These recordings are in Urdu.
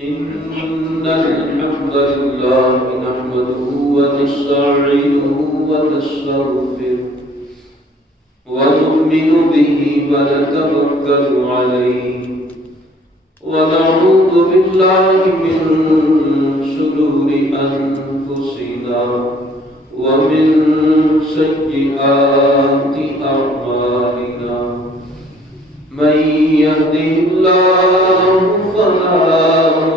إن الحمد لله نحمده ونستعينه ونستغفره ونؤمن به ونتوكل عليه ونعوذ بالله من شرور أنفسنا ومن سيئات أعمالنا من يهده الله فلا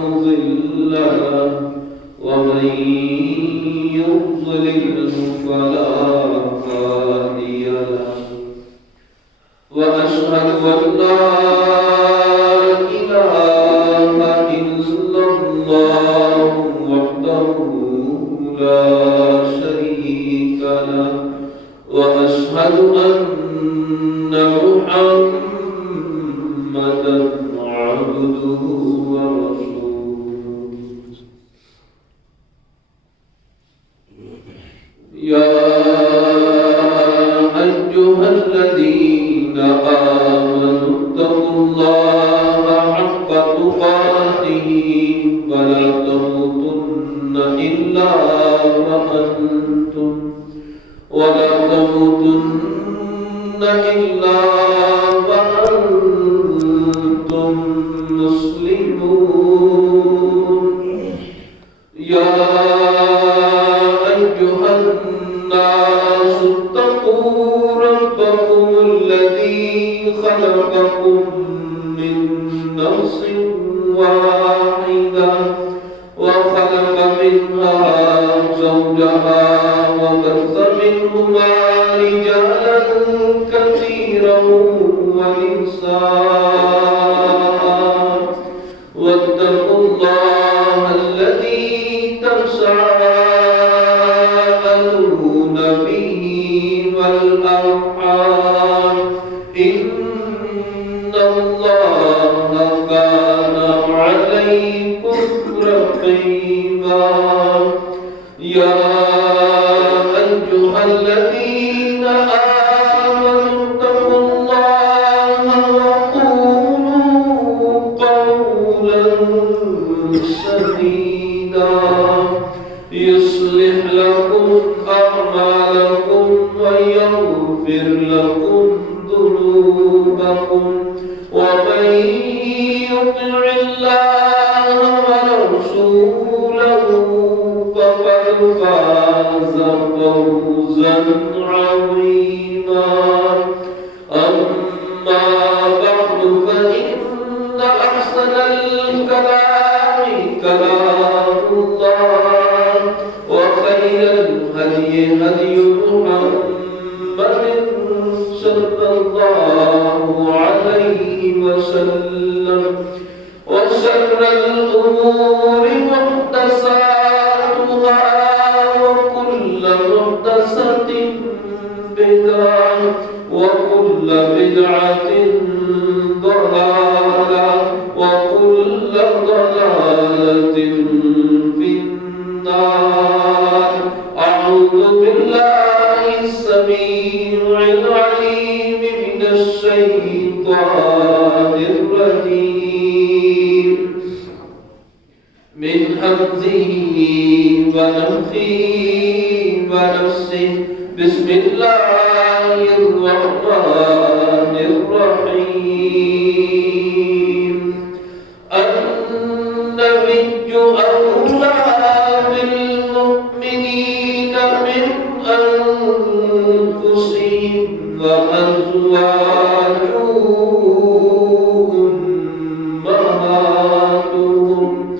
مضل له ومن يضلل فلا هادي له وأشهد أن لا إله إلا الله وحده لا شريك له وأشهد أن محمدا عبده ورسوله يا أيها الذين آمنوا اتقوا الله حق تقاته ولا تموتن إلا وأنتم مسلمون يا أيها الناس اتقوا ربكم الذي خلقكم من نفس واحدة وخلق منها زوجها وبث منهما رجالا كثيرا ونساء واتقوا الله الذي تساءلون به والأرحام إن الله كان عليكم رقيبا يا أيها الذين آمنوا اتقوا الله وقولوا قولا سديدا يصلح لكم أعمالكم ويغفر لكم ذنوبكم ومن يطع الله ورسوله فقد فاز فوزا عظيما أما بعد فإن أحسن الكلام كلام الله وخير الهدي هدي محمد صلى الله عليه وسلم وشر الأمور محدثاتها وكل محدثة بدعة وكل بدعة ضلالة وكل ضلالة في النار أعوذ بالله السميع العليم من الشيطان الرجيم من همزه ونفخه ونفسه بسم الله الرحمن الرحيم النبي أولى بالمؤمنين من أنفسهم وأزواجه أمهاتهم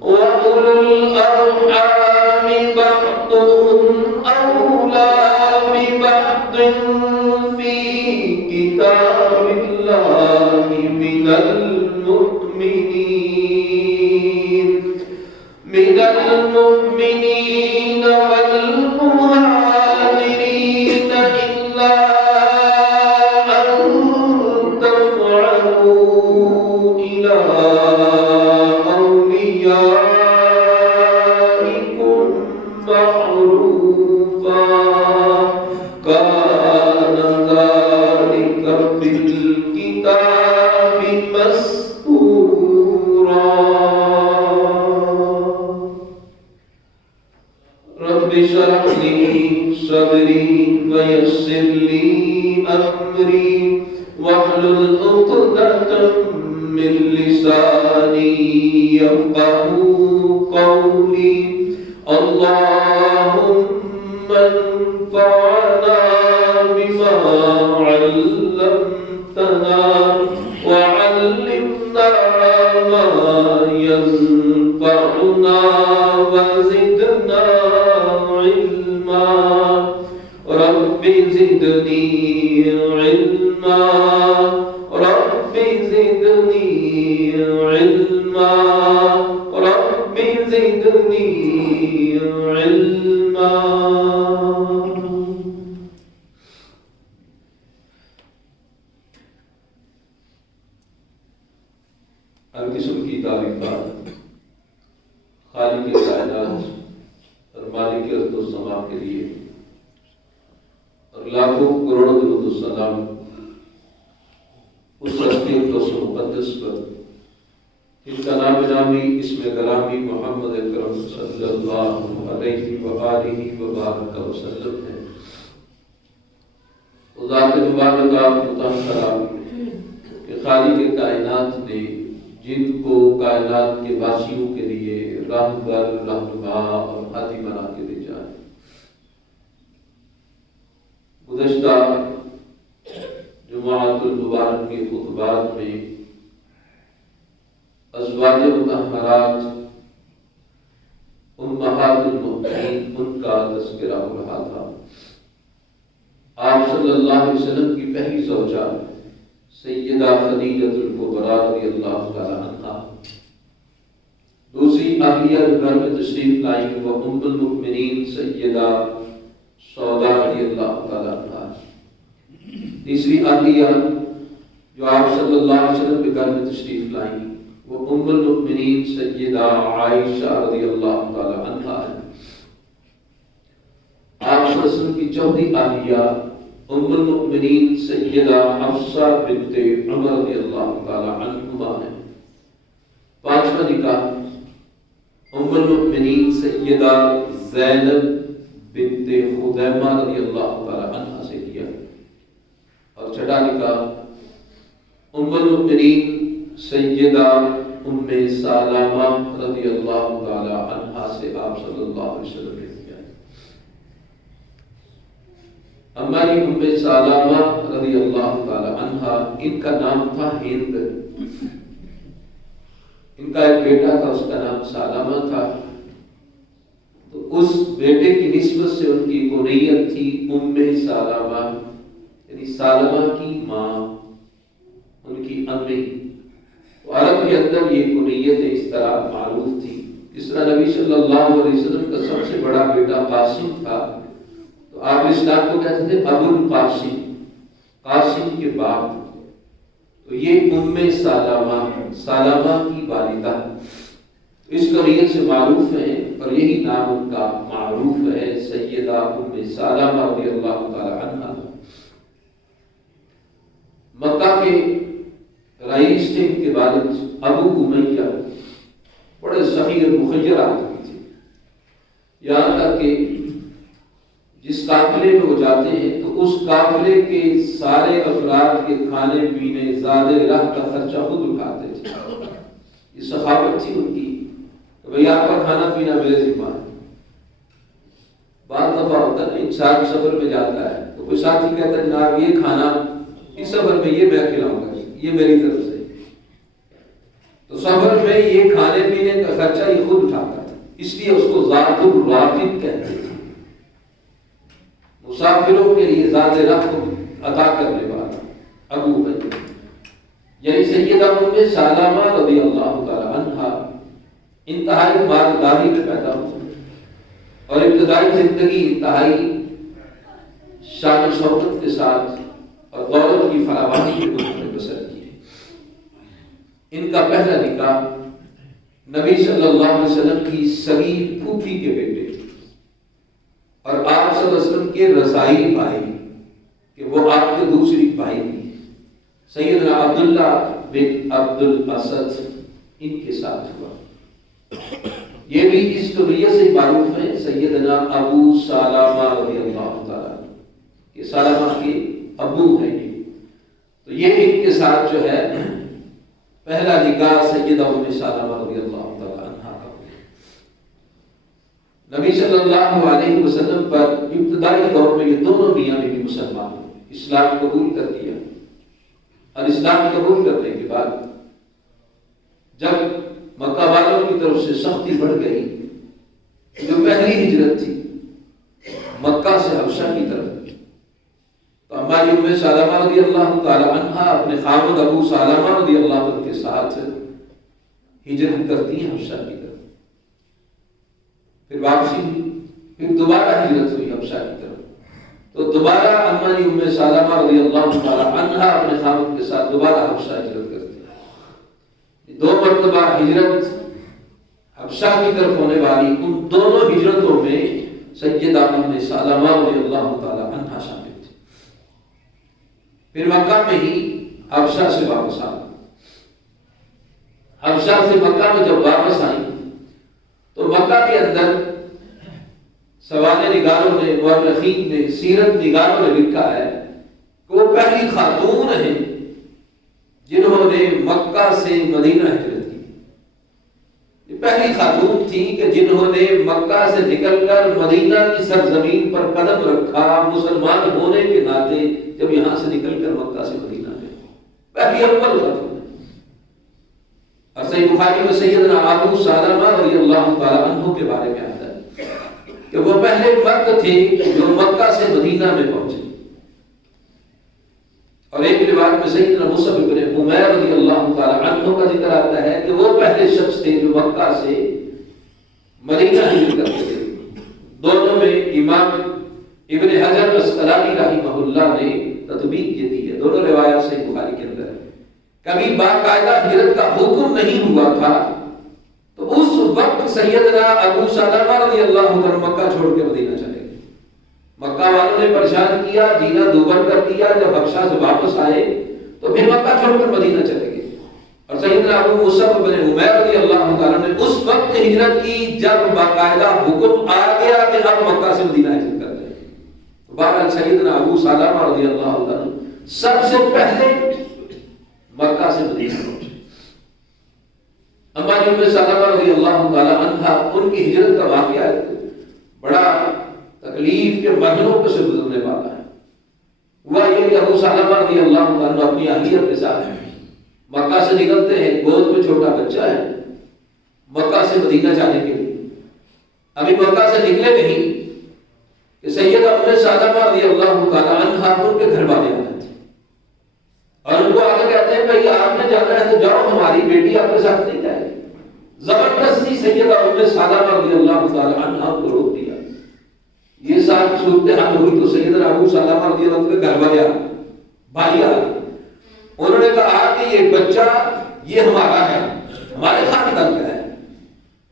وأولو الأرحام بعضهم أولى ببعض في كتاب الله من المؤمنين والمهاجرين إلا أن تفعلوا إلى أوليائكم معروفا كان ذلك في الكتاب مسطورا واحلل عقدة من لساني يفقهوا قولي اللهم انفعنا بما علمتنا وعلمنا ما ينفعنا وزدنا علما رب زدني علما رب زدني علما رب زدني علما. ہر قسم کی تعریفات خالق کائنات اور مالک ارض و سما کے لیے اور لاکھوں کروڑوں درود و سلام اس ہستی اقدس و مقدس پر جن کا نام نامی اسم گرامی محمد اکرم صلی اللہ علیہ وآلہ وبارک وسلم ہے. ذات مبارکہ مطہرہ کہ خالق کائنات نے جن کو کائنات کے واسیوں کے لیے راہبر رہنما اور ہادی بنا کے بھیجا ہے. گزشتہ جمعۃ المبارک کے خطبات میں ازواج مطہرات امہات المؤمنین ان کا تذکرہ ہو رہا تھا. آپ صلی اللہ علیہ وسلم کی پہلی زوجہ سیدہ خدیجہ الکبریٰ رضی اللہ تعالی عنہا، دوسری اہلیہ گھر میں تشریف لائی وہ ام المؤمنین سیدہ سودا رضی اللہ تعالی عنہا، تیسری اہلیہ جو آپ صلی اللہ علیہ وسلم کے گھر میں تشریف لائیں وہ ام المؤمنین سیدہ عائشہ رضی اللہ تعالی عنہا ہے. آپ صلی اللہ علیہ وسلم کی چوتھی اہلیہ ام المؤمنین سیدہ حفصہ بنت عمر رضی اللہ تعالی عنہما ہے. پانچواں نکاح ام المؤمنین سیدہ زینب بنت خزیمہ رضی اللہ تعالی عنہا سے کیا. اور چھٹا نکاح ام المؤمنین سیدہ ام سلمہ رضی اللہ تعالی عنہا سے آپ صلی اللہ علیہ وسلم نے کیا. ہماری ام سلمہ رضی اللہ تعالی عنہا ان کا نام تھا ہند. ان کا ایک بیٹا تھا اس کا نام سلمہ تھا. تو اس بیٹے کی نسبت سے ان کی کنیت تھی ام سلمہ، یعنی سلمہ کی ماں، ان کی امی. تو عرب کے اندر یہ کنیت اس طرح معروف تھی. اس طرح نبی صلی اللہ علیہ وسلم کا سب سے بڑا بیٹا قاسم تھا تو آپ اس نام کو کہتے تھے ابو القاسم، قاسم کے باپ. تو یہ ام سلمہ کی والدہ اس کنیت سے معروف ہیں اور یہی نام ان کا معروف ہے سیدہ ام سلمہ رضی اللہ تعالی عنہا. مکہ کے رئیس تھے ان کے والد ابو امیہ، بڑے سخی اور مخیر آدمی تھے. یہاں تک کہ جس قافلے میں وہ جاتے ہیں تو اس قافلے کے سارے افراد کے کھانے پینے زیادہ راہ کا خرچہ خود اٹھاتے تھے. یہ سخاوت تھی ان کی کہ بھئی آپ کا کھانا پینا میرے ذمہ ہے. بعض دفعہ ہوتا ہے انسان سفر میں جاتا ہے تو کوئی ساتھی کہتا ہے جناب یہ کھانا اس سفر میں یہ میں کھلاؤں گا، یہ میری طرف سے. تو سفر میں یہ کھانے پینے کا خرچہ یہ خود اٹھاتا تھا، اس لیے اس کو ذات الراقب کہتے ہیں، مسافروں کے لیے ذات راہ کو عطا کرنے والا ابو بکر. یعنی سیدہ ام سلمہ رضی اللہ تعالی عنہا انتہائی مالداری میں پیدا ہوئی اور ابتدائی زندگی انتہائی شان و شوکت کے ساتھ اور دولت کی فراوانی کے ملک میں بسر کی. ان کا پہلا نکاح نبی صلی اللہ علیہ وسلم کی صغیر پھوپھی کے بیٹے اور آپ صلی اللہ علیہ وسلم کے رضائی بھائی کہ وہ آپ کے دوسری بھائی بھی سیدنا عبداللہ بن عبد الاسد ان کے ساتھ ہوا. یہ بھی اس قبیلے سے معروف ہیں سیدنا ابو سلمہ رضی اللہ تعالیٰ کہ سلمہ کے ابو ہیں یہ. تو یہ ساتھ جو ہے پہلا نکاح سیدہ ام سلمہ رضی اللہ تعالی عنہا کا ہوا۔ نبی صلی اللہ علیہ وسلم پر ابتدائی دور میں یہ دونوں میاں بیوی مسلمان اسلام قبول کر دیا، اور اسلام قبول کرنے کے بعد جب مکہ والوں کی طرف سے سختی بڑھ گئی، جو پہلی ہجرت تھی مکہ سے حبشہ کی طرف، تو ہماری ام سلمہ رضی اللہ تعالی عنہا اپنے خاوند ابو سلمہ رضی اللہ عنہ کے ساتھ ہجرت کرتی ہیں حبشہ کی طرف، پھر واپسی ہوئی، پھر دوبارہ ہجرت ہوئی حبشہ کی طرف، تو دوبارہ ہماری ام سلمہ رضی اللہ تعالی عنہا اپنے خاوند کے ساتھ دوبارہ حبشہ ہجرت کرتی ہیں۔ دو مرتبہ ہجرت حبشہ کی طرف ہونے والی ان دونوں ہجرتوں میں سیدہ ام سلمہ رضی اللہ تعالی عنہا شامل تھی۔ پھر مکہ میں ہی حبشہ سے واپس آ گئی۔ حبشہ سے مکہ میں جب واپس آئی تو مکہ کے اندر سوانح نگاروں نے، مورخین نے، سیرت نگاروں نے لکھا ہے کہ وہ پہلی خاتون ہیں جنہوں نے مکہ سے مدینہ ہجرت کی۔ یہ پہلی خاتون تھی کہ جنہوں نے مکہ سے نکل کر مدینہ کی سرزمین پر قدم رکھا، مسلمان ہونے کے ناطے جب یہاں سے نکل کر مکہ سے مدینہ گئے، پہلی اول خاتون ہے۔ اور صحیح بخاری میں سیدنا ابو سلمہ رضی اللہ تعالی عنہ کے بارے میں آتا ہے کہ وہ پہلے مرد تھے جو مکہ سے مدینہ میں پہنچے، اور ایک روایت میں سیدنا مصعب بن عمیر رضی اللہ تعالی عنہ کا ذکر آتا ہے کہ وہ پہلے شخص تھے جو مکہ سے مدینہ ہجرت کرتے تھے۔ دونوں میں امام ابن حجر اسقلانی رحمہ اللہ نے تطبیق کی دی ہے، دونوں روایات صحیح بخاری کے اندر ہے۔ کبھی باقاعدہ ہجرت کا حکم نہیں ہوا تھا تو اس وقت سیدنا ابو سلمہ رضی اللہ عنہ مکہ چھوڑ کے مدینہ چلے گئے۔ مکہ والوں نے پریشان کیا، جینا دوبر کر دیا، جب حبشہ سے واپس آئے تو پھر مکہ چھوڑ کر مدینہ چلے گئے۔ اور سیدنا ابو مصعب بن عمیر رضی اللہ عنہ نے اس وقت ہجرت کی جب باقاعدہ حکم آ گیا کہ اب مکہ سے مدینہ ہجرت کر رہے ہیں۔ بہرحال سیدنا ابو سلمہ رضی اللہ عنہ سب سے پہلے مکہ سے مدینہ پہنچے۔ ہماری ام سلمہ رضی اللہ تعالی عنہا ان کی ہجرت کا واقعہ بڑا تکلیف کے مرحلوں سے گزرنے والا ہے۔ ہوا یہ کہ ابو سلمہ رضی اللہ عنہ اپنی اہلیت کے ساتھ مکہ سے نکلتے ہیں، گود میں چھوٹا بچہ ہے، مکہ سے مدینہ جانے کے لیے ابھی مکہ سے نکلے نہیں کہ سیدہ ام سلمہ رضی اللہ تعالی عنہا ان کے گھر والے آتے تھے اور ان کو آگے کہتے ہیں بھائی آپ نے جانا ہے تو جاؤ، ہماری بیٹی آپ کے ساتھ نہیں جائے گی۔ زبردستی سیدہ ام سلمہ رضی اللہ تعالی عنہا کو روک دیا۔ یہ ساتھ صورتحال ہوئی تو سیدنا ابو سلمہ رضی اللہ عنہ کے گھر والے بھائی آ گئے، انہوں نے کہا کہ یہ بچہ یہ ہمارا ہے، ہمارے خاندان کا ہے،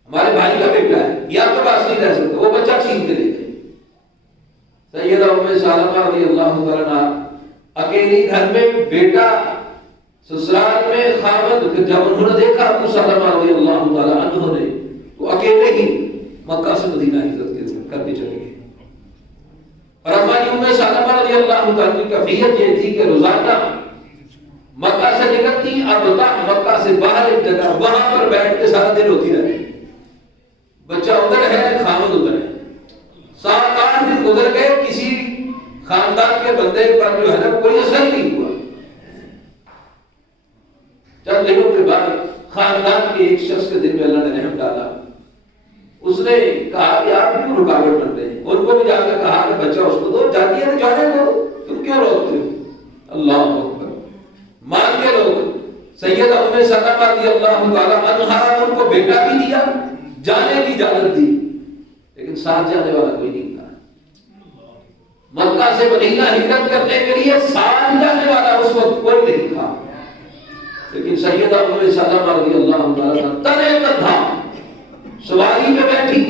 ہمارے بھائی کا بیٹا ہے، یہ آپ کے پاس نہیں رہ سکتا، وہ بچہ چھین کے لے گئے۔ سیدہ ام سلمہ رضی اللہ عنہا اکیلی گھر میں، بیٹا سسرال میں، خاوند، جب انہوں نے دیکھا ابو سلمہ رضی اللہ تعالی عنہ نے تو اکیلے ہی مکہ سے مدینہ ہجرت کر کے چلے گئے۔ اور ہماری ام سلمہ رضی اللہ تعالی کی کیفیت یہ تھی کہ روزانہ مکہ سے نکلتی، اب مکہ سے باہر ایک جگہ وہاں پر بیٹھ کے سارا دن ہوتی رہتی، بچہ ادھر ہے، خاوند ادھر ہے، 7-8 دن گزر گئے، کسی خاندان کے بندے پر جو ہے نا کوئی اثر نہیں ہوا۔ چند دنوں کے بعد خاندان کے ایک شخص کے دل میں اللہ نے رحم ڈالا، اس نے کہا کہ آپ کیوں رکاوٹ بن رہے ہیں؟ ان کو بھی جا کر کہا کہ بچہ اس کو دو، جاتی ہے تو جانے دو، تم کیوں روکتے ہو؟ اللہ اکبر، مان کے لوگ سیدہ ام سلمہ رضی اللہ تعالی عنہا ان کو بیٹا بھی دیا، جانے کی اجازت دی، لیکن ساتھ جانے والا کوئی نہیں تھا۔ مکہ سے مدینہ ہجرت کرنے کے لیے ساتھ جانے والا اس وقت کوئی نہیں تھا، لیکن سیدہ ام سلمہ رضی اللہ تعالی عنہا تنے تنہا سواری میں بیٹھی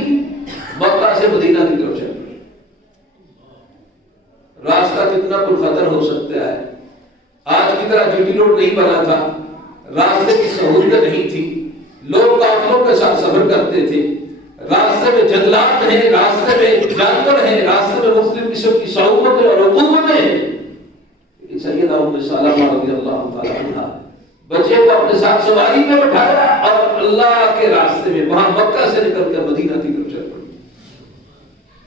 مکہ سے مدینہ کی طرف چل گئی۔ راستہ کتنا پرخطر ہو سکتا ہے، آج کی طرح جی ٹی روڈ نہیں بنا تھا، راستے کی سہولت نہیں تھی، لوگ قافلوں کے ساتھ سفر کرتے تھے، راستے میں جنگلات ہیں، راستے میں جانور ہیں، راستے میں مختلف قسم کی صعوبتیں اور عقوبتیں ہیں، لیکن سیدہ ام سلمہ رضی اللہ تعالی عنہا بچے کو اپنے ساتھ سواری میں بٹھایا اور اللہ کے راستے میں وہاں مکہ سے نکل کر مدینہ کی طرف چل پڑی.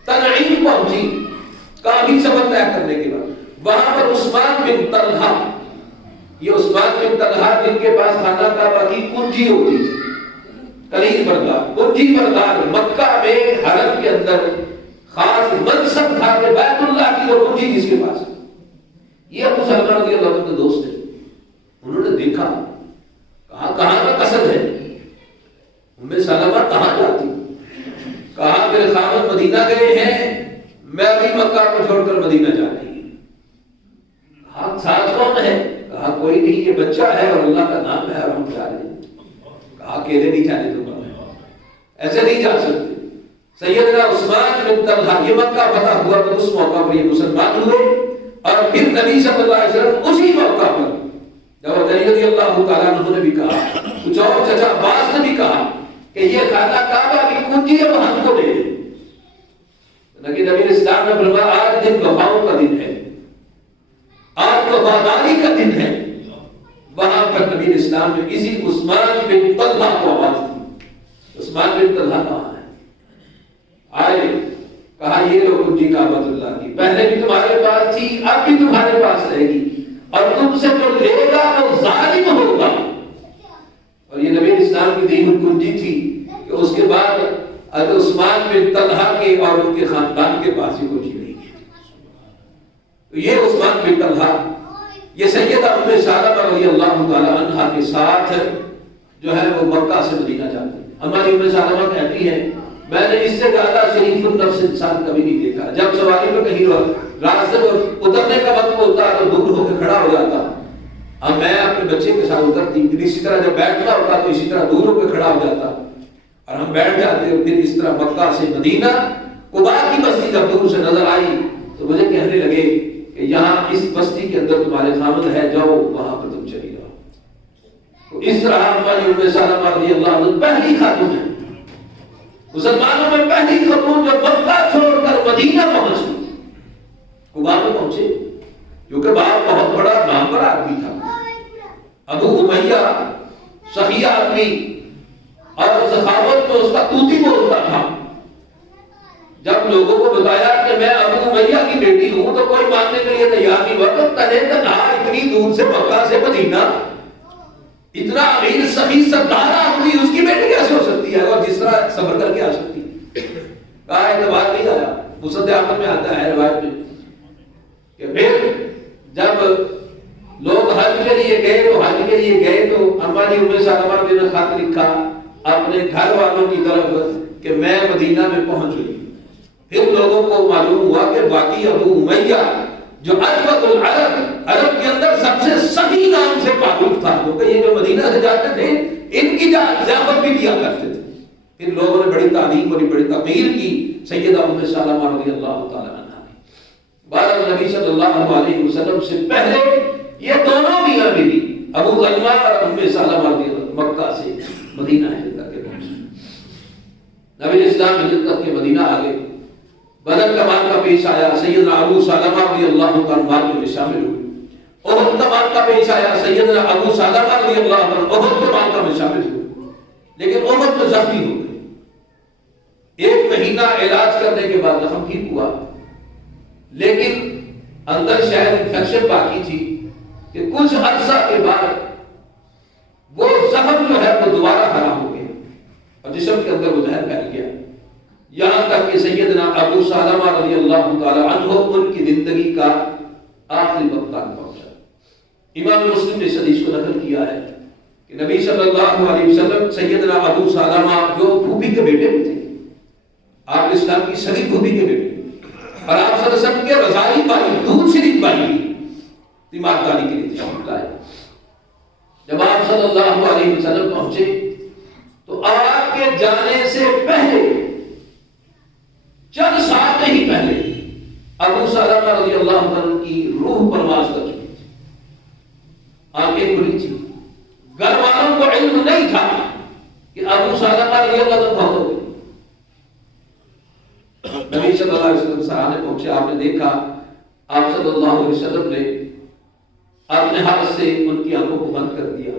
تنعیم پہنچی کافی سفر طے کرنے کے بعد. وہاں پر عثمان بن طلحہ، یہ عثمان بن طلحہ جن کے پاس خانہ کعبہ کی کنجی ہوتی تھی، کلید بردار، کنجی بردار، مکہ میں حرم کے اندر خاص منصب تھا کہ بیت اللہ کی وہ کنجی جس کے پاس. یہ ابو سلمہ رضی اللہ عنہ کے دوست تھے. انہوں نے دیکھا، کہا کہاں کا قصد ہے؟ ام سلمہ کہاں جاتی؟ کہا میرے خاوند مدینہ گئے ہیں، میں ابھی مکہ کو چھوڑ کر مدینہ جا رہی ہوں. کہا ساتھ کون ہے؟ کہا کوئی نہیں، یہ بچہ ہے اور اللہ کا نام ہے اور ہم جا رہے ہیں. کہا اکیلے نہیں جانے دوں گا، ایسے نہیں جا سکتے. سیدنا عثمان بن طلحہ یہ مکہ فتح ہوا تو اس موقع پر یہ مسلمان ہوئے اور پھر نبی صلی اللہ علیہ وسلم اسی موقع پر جب علی رضی اللہ تعالیٰ عنہ نے بھی کہا، کچھ اور چچا عباس نے بھی کہا کہ یہ خانہ کعبہ کی کنجی اب ہم کو دے دیں. نبی اسلام نے فرمایا آج دن وفاؤں کا دن ہے، آج وفاداری کا دن ہے. وہاں پر نبی اسلام نے اسی عثمان بن طلحہ کو آواز دی. عثمان بن طلحہ کہاں ہے؟ آئے، کہا یہ لو کنجی کعبۃ اللہ کی، پہلے بھی تمہارے پاس تھی، اب بھی تمہارے پاس رہے گی، اور تم سے جو لے گا وہ ظالم ہوگا. اور یہ نبی اسلام کی دی ہوئی کنجی تھی کہ اس کے بعد حضرت عثمان بن طلحہ کے اور ان کے خاندان کے پاس ہی کنجی نہیں ہے. تو یہ عثمان بن طلحہ یہ سیدہ ام سلمہ رضی اللہ تعالی عنہا کے ساتھ جو ہے وہ مکہ سے مدینہ جاتے ہیں. ہماری ام سلمہ کہتی ہے میں نے اس سے زیادہ شریف النفس انسان کبھی نہیں دیکھا. جب سواری میں کہیں راستے پر اترنے کا وقت ہوتا تو دور ہو کے کھڑا ہو جاتا، اب میں اپنے بچے کے ساتھ اترتی، پھر اسی طرح جب بیٹھنا ہوتا تو اسی طرح دور ہو کے کھڑا ہو جاتا اور ہم بیٹھ جاتے. اور پھر اس طرح مکہ سے مدینہ قباء کی بستی جب دور سے نظر آئی تو مجھے کہنے لگے کہ یہاں اس بستی کے اندر تمہارے خاوند ہے، جاؤ وہاں پر تم چلی جاؤ. تو اس طرح ہماری ام سلمہ رضی اللہ عنہ پہلی خاتون ہے، مسلمانوں میں پہلی خاتون جو مکہ چھوڑ کر مدینہ پہنچ گئی. قباء میں پہنچے کیونکہ باپ بہت بڑا نامور آدمی تھا، ابو امیہ سخی آدمی اور سخاوت میں اس کا توتی بولتا تھا. جب لوگوں کو بتایا کہ میں ابو امیہ کی بیٹی ہوں تو کوئی ماننے کے لیے تیار نہیں ہوا. تو تنے تنہا اتنی دور سے مکہ سے مدینہ، اتنا امیر سخی سردار آدمی، اس کی بیٹی کیسے ہو سکتی ہے اور جس طرح سفر کر کے آ سکتی ہے؟ کہا اعتبار نہیں آیا. مسند احمد میں آتا ہے روایت میں کہ پھر جب لوگ حج کے لیے گئے تو ہماری ام سلمہ نے خط لکھا اپنے گھر والوں کی طرف کہ میں مدینہ میں پہنچ گئی. پھر لوگوں کو معلوم ہوا کہ باقی ابو امیہ جو اجود العرب، عرب کے اندر سب سے سخی نام سے معروف تھا، کیونکہ یہ جو مدینہ سے جاتے تھے ان کی ضیافت بھی کیا کرتے تھے. پھر لوگوں نے بڑی تعلیم اور بڑی تقریر کی سیدہ ام سلمہ رضی اللہ تعالی عنہا نے. بعد نبی صلی اللہ علیہ وسلم سے پہلے یہ دونوں میاں بیوی ابو سلمہ اور ام سلمہ رضی اللہ مکہ سے مدینہ ہجرت کر کے پہنچے. نبی اسلام ہجرت کر کے مدینہ آ گئے. بدر کا معرکہ پیش آیا، سیدنا ابو سلمہ رضی اللہ عنہ معرکے میں شامل ہوئے. احد کا معرکہ پیش آیا، سیدنا ابو سلمہ رضی اللہ عنہ احد کے معرکہ میں شامل ہوئے، لیکن احد میں زخمی ہو گئے. 1 مہینہ علاج کرنے کے بعد زخم ٹھیک ہوا، لیکن اندر شاید انفیکشن باقی تھی کہ کچھ عرصہ کے بعد وہ زخم جو ہے وہ دوبارہ ہرا ہو گیا اور جسم کے اندر وہ زہر پھیل گیا، یہاں تک کہ سیدنا ابو سلمہ رضی اللہ تعالی عنہ ان کی زندگی کا آخری وقت تک پہنچا. امام مسلم نے اس حدیث کو نقل کیا ہے کہ نبی صلی اللہ علیہ وسلم سیدنا ابو سلمہ جو پھوپھی کے بیٹے بھی تھے، آپ اسلام کی سگی پھوپھی کے بیٹے، اور آپ صلی اللہ علیہ وسلم کے رضاعی بھائی، دودھ شریف بھائی بھی تیمارداری کے لیے تشریف لائے. جب آپ صلی اللہ علیہ وسلم پہنچے تو آپ کے جانے سے پہلے چند سال نہیں پہلے ابو سلمہ رضی اللہ عنہ کی روح پرواز کر چکی تھی، آنکھیں کھلی تھی. گھر والوں کو علم نہیں تھا کہ ابو سلمہ رضی اللہ عنہ بہت ہو گئے. نبی صلی اللہ علیہ وسلم سرانے پہنچے، آپ نے دیکھا آپ صلی اللہ علیہ وسلم نے آپ اپنے ہاتھ سے ان کی آنکھوں کو بند کر دیا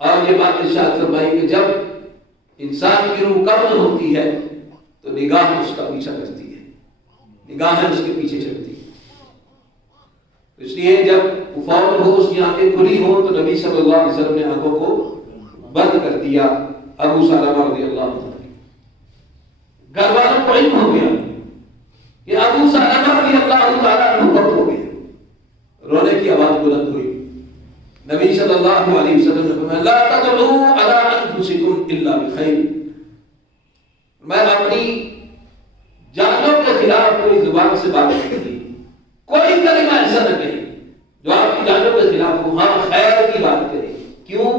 اور یہ بات ارشاد فرمائی کہ جب انسان کی روح قبض ہوتی ہے تو نگاہ اس کا پیچھا کرتی ہے، نگاہیں اس کے پیچھے چلتی ہے۔ اس لیے جب فوت ہو، اس کی آنکھیں کھلی ہو، تو نبی صلی اللہ علیہ وسلم نے آنکھوں کو بند کر دیا۔ ابو سلمہ رضی اللہ عنہ گھر والوں کو علم ہو گیا کہ ابو سلمہ رضی اللہ تعالیٰ عنہ فوت ہو گئے، رونے کی آواز بلند ہوئی۔ نبی صلی اللہ علیہ وسلم نے فرمایا لا تدعوا علی انفسکم الا بخیر، میں اپنی جانوں کے خلاف کوئی زبان سے بات نہیں کی، کوئی کلمہ ایسا نہ کہے جو آپ کی جانوں کے خلاف ہو، ہاں خیر کی بات کرے۔ کیوں؟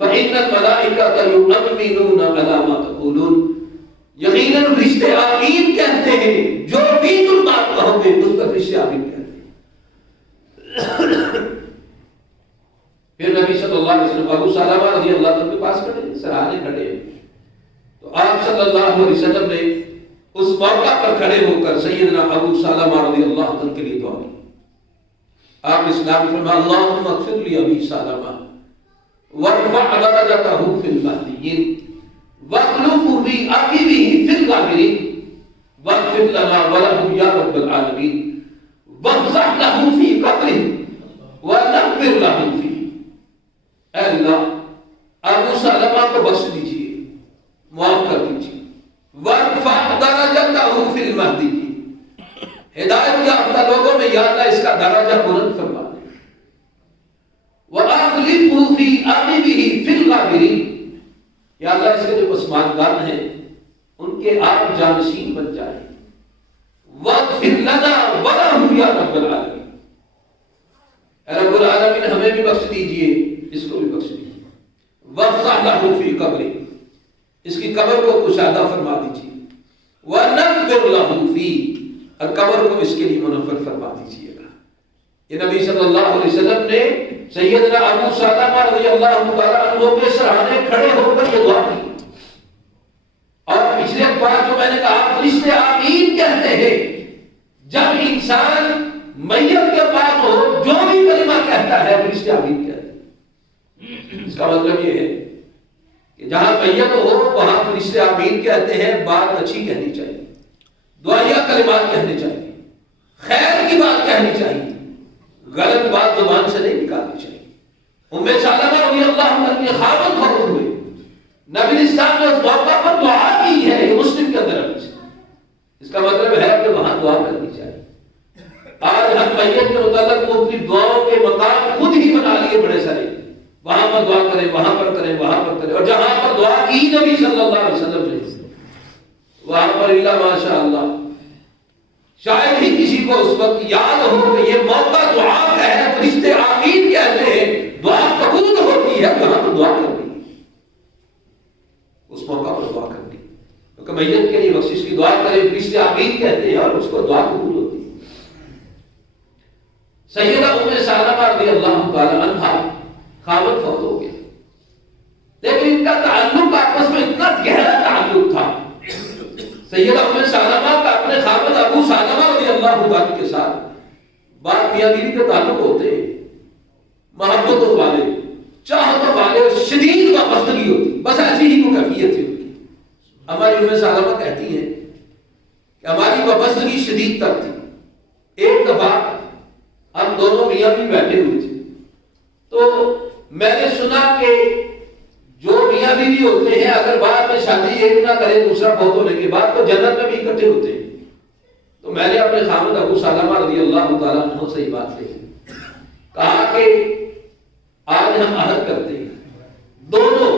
فإن الملائکۃ یؤمنون علی ما تقولون، یقیناً فرشتے آمین کہتے ہیں، جو بھی تم بات کہو گے اس پر فرشتے آمین کہتے ہیں۔ پھر نبی صلی اللہ علیہ وسلم ابو سلمہ رضی اللہ عنہ کے پاس کھڑے، سرانے کھڑے، تو آپ صلی اللہ علیہ وسلم نے اس موقع پر کھڑے ہو کر سیدنا ابو سلمہ رضی اللہ عنہ کے لیے دعا کی۔ آپ نے اسلام میں فرمایا اللہم اغفر لی ابی سلمہ وارفع درجتہ فی المہدیین واخلفہ فی عقبہ فی الغابرین واغفر لنا ولہ یا رب العالمین وافضح لہ فی قبرہ ونور لہ فی۔ اے اللہ ابو سلمہ کو بخش دیجیے، معاف کر دیجیے، وارفع درجتہ فی المہدیین، ہدایت یافتہ لوگوں میں یا اللہ اس کا درجہ بلند فرما دے، وَأَخْلِفْهُ فِي عَقِبِهِ فِي الْغَابِرِينَ، یا اللہ اس کے جو پسماندگان ہیں ان کے آپ جانشین بن جائیں، وَاغْفِرْ لَنَا وَلَهُ يَا رَبَّ الْعَالَمِينَ، اے رب العالمین ہمیں بھی بخش دیجئے، اس کو بھی بخش دیجئے، وَافْضَحْ لَهُ فِي قَبْرِهِ، اس کی قبر کو کشادہ فرما دیجئے، وَنَوِّرْ لَهُ فِي، اور قبر کو اس کے لیے منور فرما دیجئے گا۔ یہ نبی صلی اللہ علیہ وسلم نے سیدنا ابو سلمہ رضی اللہ تعالیٰ عنہ کے سرانے کھڑے ہو کر یہ دعا کی۔ اور پچھلے بات جو میں نے کہا فرشتے آمین کہتے ہیں جب انسان میت کے پاس ہو، جو بھی کلمہ کہتا ہے فرشتے آمین کہتے ہیں۔ اس کا مطلب یہ ہے کہ جہاں میت ہو وہاں فرشتے آمین کہتے ہیں، بات اچھی کہنی چاہیے، دعائیہ کلمات کہنے چاہیے، خیر کی بات کہنی چاہیے، غلط بات زبان سے نہیں نکالنی چاہیے۔ ام سلمہ رضی اللہ عنہ کے خاوند فوت ہوئے، نبی اسلام نے اس موقع پر دعا کی ہے، یہ مسلم کے اندر ہے۔ اس کا مطلب ہے کہ وہاں دعا کرنی چاہیے۔ آج ہم میت کے متعلق مختلف دعاؤں کے مقام خود ہی بنا لیے بڑے سارے، وہاں پر دعا کریں، وہاں پر کریں، وہاں پر کریں، اور جہاں پر دعا کی نبی صلی اللہ علیہ وسلم نے وہاں پر اللہ ماشاء اللہ شاید ہی کسی کو اس وقت یاد ہو کہ یہ موقع دعا کا ہے، فرشتے آمین کہتے ہیں، دعا قبول ہوتی ہے، وہاں پر دعا کرنی، اس موقع پر دعا کرنی، کیونکہ میت کے لیے بخشش کی دعا کرے، فرشتے آمین کہتے ہیں اور اس کو دعا قبول ہوتی ہے۔ سیدہ ام سلمہ رضی اللہ تعالی عنہا خاوند فوت ہو گئے، لیکن ان کا تعلق آپس میں اتنا گہرا تعلق تھا، سیدہ ام سلمہ کا اپنے خاوند ابو سلمہ رضی اللہ عنہ کے ساتھ بعد میاں بیوی کے تعلق ہوتے ہیں، محبتوں والے، چاہتوں والے، اور شدید وابستگی ہوتی، بس ایسی ہی وہ کیفیت تھی ان کی۔ ہماری ام سلمہ کہتی ہیں کہ ہماری وابستگی شدید تر تھی۔ ایک دفعہ ہم دونوں میاں بیوی بیٹھے ہوئے تھے، تو میں نے سنا کہ جو میاں بیوی ہوتے ہیں اگر بعد میں شادی ایک نہ کرے دوسرا فوت ہونے کے بعد تو جنت میں بھی اکٹھے ہوتے ہیں۔ تو میں نے اپنے خاوند ابو سلمہ رضی اللہ تعالیٰ عنہ سے یہ بات کہی، کہا کہ آج ہم عہد کرتے ہیں دونوں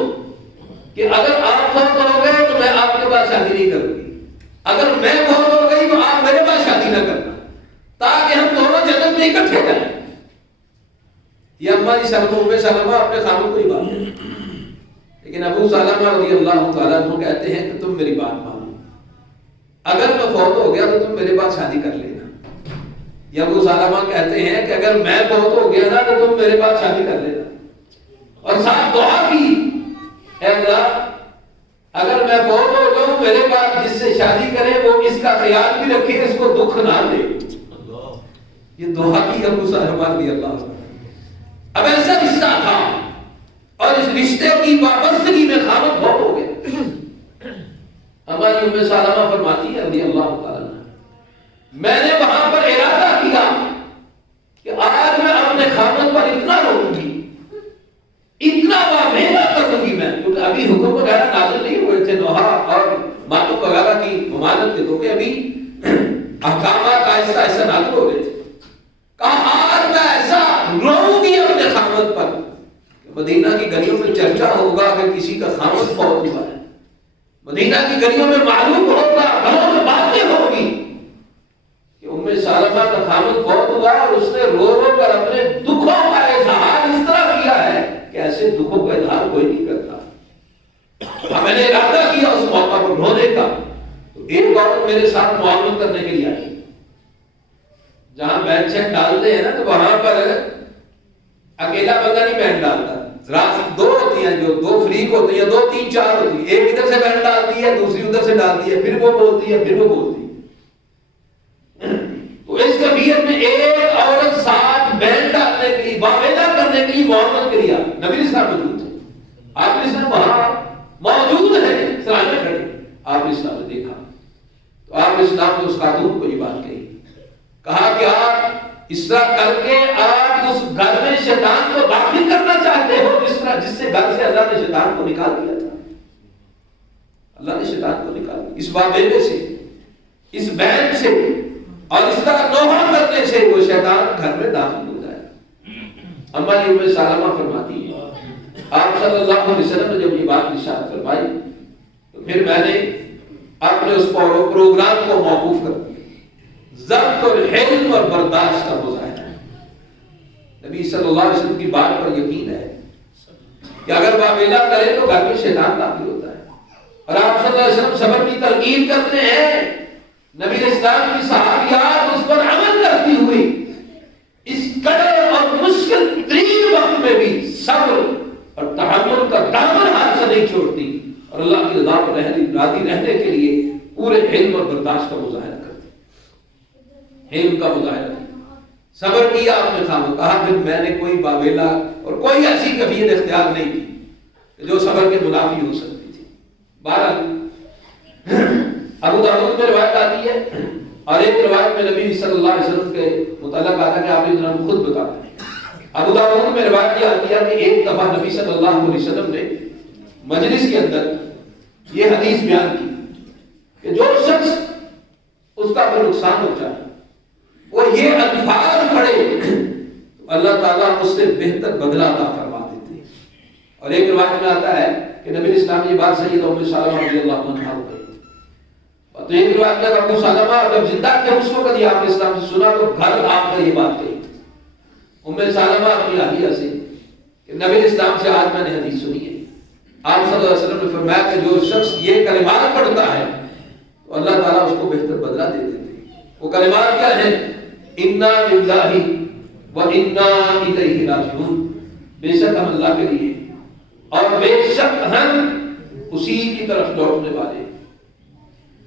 کہ اگر آپ فوت ہو گئے تو میں آپ کے پاس شادی نہیں کروں گی، اگر میں فوت ہو گئی تو آپ میرے پاس شادی نہ کرنا، تاکہ ہم دونوں جنت میں اکٹھے جائیں۔ یہ اما جی ام سلمہ اپنے خاوند کو ہی بات ہے، لیکن ابو سلمہ رضی اللہ تعالیٰ عنہ کہتے ہیں کہ تم میری بات مانو، اگر میں فوت ہو گیا تو تم میرے پاس شادی کر لینا۔ یہ ابو سلمہ کہتے ہیں کہ اگر میں فوت ہو گیا نا تو تم میرے پاس شادی کر لینا، اور ساتھ دعا کی اے اللہ اگر میں فوت ہو جاؤں میرے پاس جس سے شادی کرے وہ اس کا خیال بھی رکھے، اس کو دکھ نہ دے۔ یہ دعا کی ابو سلمہ رضی اللہ عنہ۔ اب ایسا رشتہ تھا اور اس رشتے کی وابستگی میں خامد بہت ہو گئے. ہماری ام سلمہ فرماتی ہے رضی اللہ تعالیٰ عنہ، میں نے وہاں پر ارادہ کیا کہ آج میں اپنے خامد پر اتنا روؤں گی، اتنا وامینا کروں گی میں، کیونکہ ابھی حکم وغیرہ نازل نہیں ہوئے تھے نوحہ اور ماتوں وغیرہ کی ممانعت کے، کیونکہ ابھی احکامات آہستہ آہستہ نازل ہو گئے تھے. کہا آج میں ایسا روؤں گی اپنے خامد پر، مدینہ کی گلیوں میں چرچا ہوگا کہ کسی کا خامد فوت ہوا ہے، مدینہ کی گلیوں میں معلوم ہوگا، گھروں میں باتیں ہوگی کہ ام سلمہ کا خامد فوت ہوا اور اس نے رو رو کر اپنے دکھوں کا اظہار اس طرح کیا ہے کہ ایسے دکھوں کا اظہار کوئی نہیں کرتا. میں نے ارادہ کیا اس موقع پر رونے کا. تو ایک عورت میرے ساتھ معاملہ کرنے کے لیے آئی. جہاں بینک چیک ڈالتے ہیں نا تو وہاں پر اکیلا بندہ نہیں بینک ڈالتا، رات دو ہوتی ہیں، جو دو فریق ہوتی ہیں، 2 3 4 ہوتی ہیں. ایک ادھر سے بینک ڈالتی ہے، دوسری ادھر سے ڈالتی ہے، پھر وہ بولتی ہے، پھر وہ بولتی ہے. تو اس کیفیت میں ایک عورت ساتھ بینک ڈالنے کے لیے، واویلا کرنے کے لیے معاملت کے لیے نبی اسلام موجود تھے. آپ نے وہاں موجود ہے سرانے کھڑے، آپ اسلام نے دیکھا تو آپ اسلام نے اس خاتون کو یہ بات کہی، کہا کہ آپ اس طرح کر کے آپ اس گھر میں شیطان کو داخل کرنا چاہتے ہو جس سے گھر سے اللہ نے شیطان کو نکال دیا تھا. اللہ نے شیطان کو نکال دیا اس واویلے سے، اس بینک سے، اور اس طرح نوحہ کرنے سے وہ شیطان گھر میں داخل ہو جائے. اما ام سلمہ فرماتی ہے آپ صلی اللہ علیہ وسلم نے جب یہ بات ارشاد فرمائی تو پھر میں نے اپنے اس پروگرام کو موقوف کر دیا. ضبط اور حلم اور برداشت کا مظاہرہ. نبی صلی اللہ علیہ وسلم کی بات پر یقین ہے کہ اگر واویلا کرے تو گھر میں شیطان داخل ہوتا ہے، اور آپ صلی اللہ علیہ وسلم صبر کی تلقین کرتے ہیں. نبی اسلام کی صحابیات اس پر عمل کرتی ہوئی اس کڑے اور مشکل ترین وقت میں بھی صبر اور تحمل کا دامن ہاتھ سے نہیں چھوڑتی، اور اللہ کی رضا پر راضی رہنے کے لیے پورے حلم اور برداشت کا مظاہرہ کرتی. حلم کا مظاہرہ کیا، صبر کیا آپ نے خامد. کہا پھر میں نے کوئی واویلا اور کوئی ایسی کیفیت اختیار نہیں کی جو صبر کے منافی ہو سکتی تھی. بہرحال ابو داؤد میں روایت آتی ہے اور ایک روایت میں نبی صلی اللہ علیہ وسلم کے متعلق آتا ہے کہ آپ نے خود بتایا. ابو داؤد میں روایت یہ آتی ہے کہ ایک دفعہ نبی صلی اللہ علیہ وسلم نے مجلس کے اندر یہ حدیث بیان کی کہ جو شخص اس کا کوئی نقصان ہو جائے وہ یہ الفاظ پڑھے تو اللہ تعالیٰ اس سے بہتر بدلہ عطا فرما دیتے ہیں. اور ایک روایت میں آتا ہے کہ نبی اسلام یہ بات سید ام سلمہ رضی اللہ عنہا کو کہی. تو ایک روایت میں ابو سلمہ جب زندہ تھے اس وقت یہ آپ نے اسلام سے سنا تو گھر آپ کر یہ بات کہی ام سلمہ اپنی اہلیہ سے کہ نبی اسلام سے آج میں نے حدیث سنی ہے. آپ صلی اللہ علیہ وسلم نے فرمایا کہ جو شخص یہ کلمات پڑھتا ہے تو اللہ تعالیٰ اس کو بہتر بدلہ دے دیتے ہیں. وہ کلمات کیا ہیں؟ انا للہ و انا الیہ راجعون. بے شک ہم اللہ کے لیے اور بے شک ہم اسی کی طرف لوٹنے والے ہیں.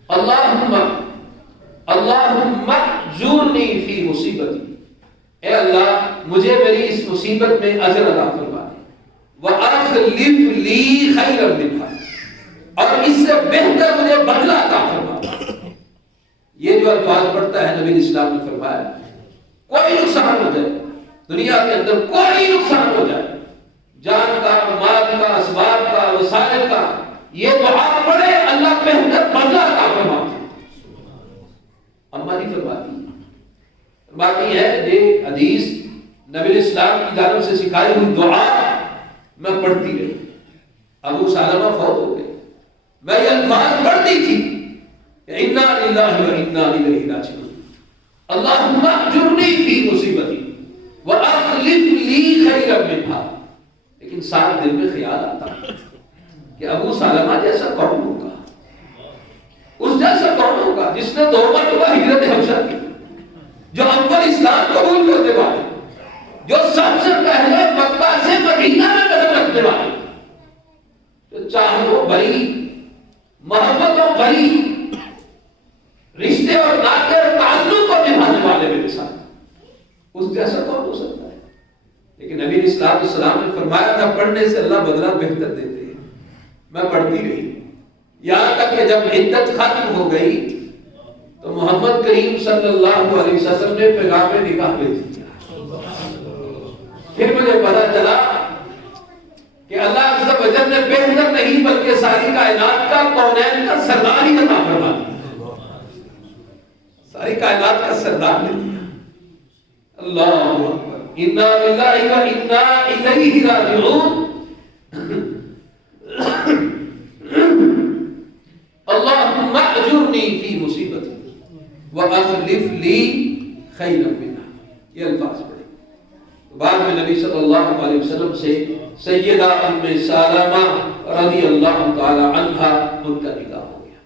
اللہم اجرنی فی مصیبتی، اے اللہ مجھے میری اس مصیبت میں اجر عطا فرما دے. وَأَخْلِفْ لِي خَيْرًا مِنْهَا، اور اس سے بہتر مجھے بدلہ عطا فرما دے. یہ جو الفاظ پڑھتا ہے نبی اسلام نے فرمایا کوئی نقصان ہو جائے دنیا کے اندر، کوئی نقصان ہو جائے جان کا، مال کا، اسباب کا، وسائل کا، یہ دعا پڑھے اللہ بہتر بدلہ عطا فرما دے. ہماری فرماتی ہے یہ حدیث نبی اسلام کی جانب سے سکھائی ہوئی دعا میں پڑھتی رہی. ابو سلمہ فوت ہو گئے، میں یہ الفاظ پڑھتی تھی انا للہ و انا الیہ راجعون. اللہم اجرنی فی مصیبتی واخلف لی خیرا منہا. لیکن ساتھ دل میں خیال آتا کہ ابو سلمہ جیسا کون ہوگا، اس جیسا کون ہوگا جس نے 2 مرتبہ ہجرت حبشہ کی، جو اول اسلام قبول کرنے والے، جو سب سے پہلے مکہ سے مدینہ میں قدم رکھنے والے، جو چاہتوں بھری، محبتوں بھری، رشتے اور ناطے اور تعلق کو نبھانے والے میرے ساتھ، اس جیسا کون ہو سکتا ہے؟ لیکن نبی علیہ السلام نے فرمایا تھا پڑھنے سے اللہ بدلہ بہتر دیتے ہیں. میں پڑھتی رہی یہاں تک کہ جب عدت ختم ہو گئی تو محمد کریم صلی اللہ علیہ وسلم نے پیغام نکاح بھیج دیا. پھر مجھے پتا چلا کہ اللہ عز و جل نے بہتر نہیں بلکہ ساری کائنات کا کونین کا سردار ہی عطا فرما دیا. ساری کائنات کا سردار نے دیا. اللہ اکبر. انا للہ و انا الیہ راجعون. اللہم اجرنی فی مصیبتی واخلف لی خیرا منہا. یہ الفاظ پڑھے. بعد میں نبی صلی اللہ علیہ وسلم سے سیدہ ام سلمہ رضی اللہ تعالی عنہا ان کا نکاح ہو گیا.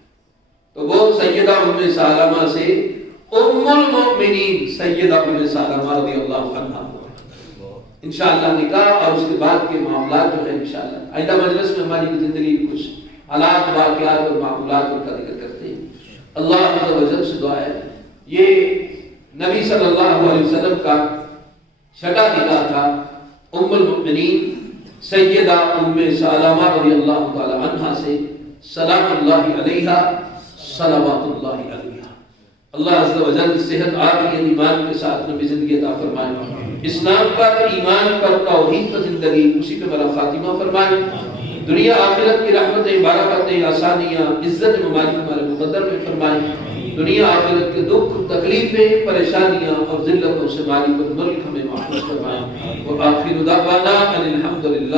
تو وہ سیدہ ام سلمہ سے ام المؤمنین سیدہ ام سلمہ رضی اللہ عنہا ہوا. انشاءاللہ نکاح اور اس کے بعد کے معاملات جو ہے انشاءاللہ آئندہ مجلس میں ہماری زندگی کی کچھ حالات واقعات اور معاملات کا ذکر کرتے ہیں. اللہ عز و جل سے دعا ہے یہ نبی صلی اللہ علیہ وسلم کا شگا نکاح تھا ام المؤمنین سیدہ ام سلمہ رضی اللہ تعالی عنہا سے سلام اللہ علیہا صلوات اللہ علیہا. اللہ عز و جل صحت عافیت ایمان کے ساتھ نبی زندگی عطا فرمائے. اسلام پر ایمان پر توحید پر زندگی اسی پہ بڑا خاتمہ فرمائے. دنیا آخرت کی رحمتیں برکتیں آسانیاں عزت ممالک ہمارے مقدر میں فرمائے. دنیا آخرت کے دکھ تکلیفیں پریشانیاں اور ذلتوں سے مالک الملک ہمیں محفوظ فرمائے. وآخر دعوانا ان الحمد للہ.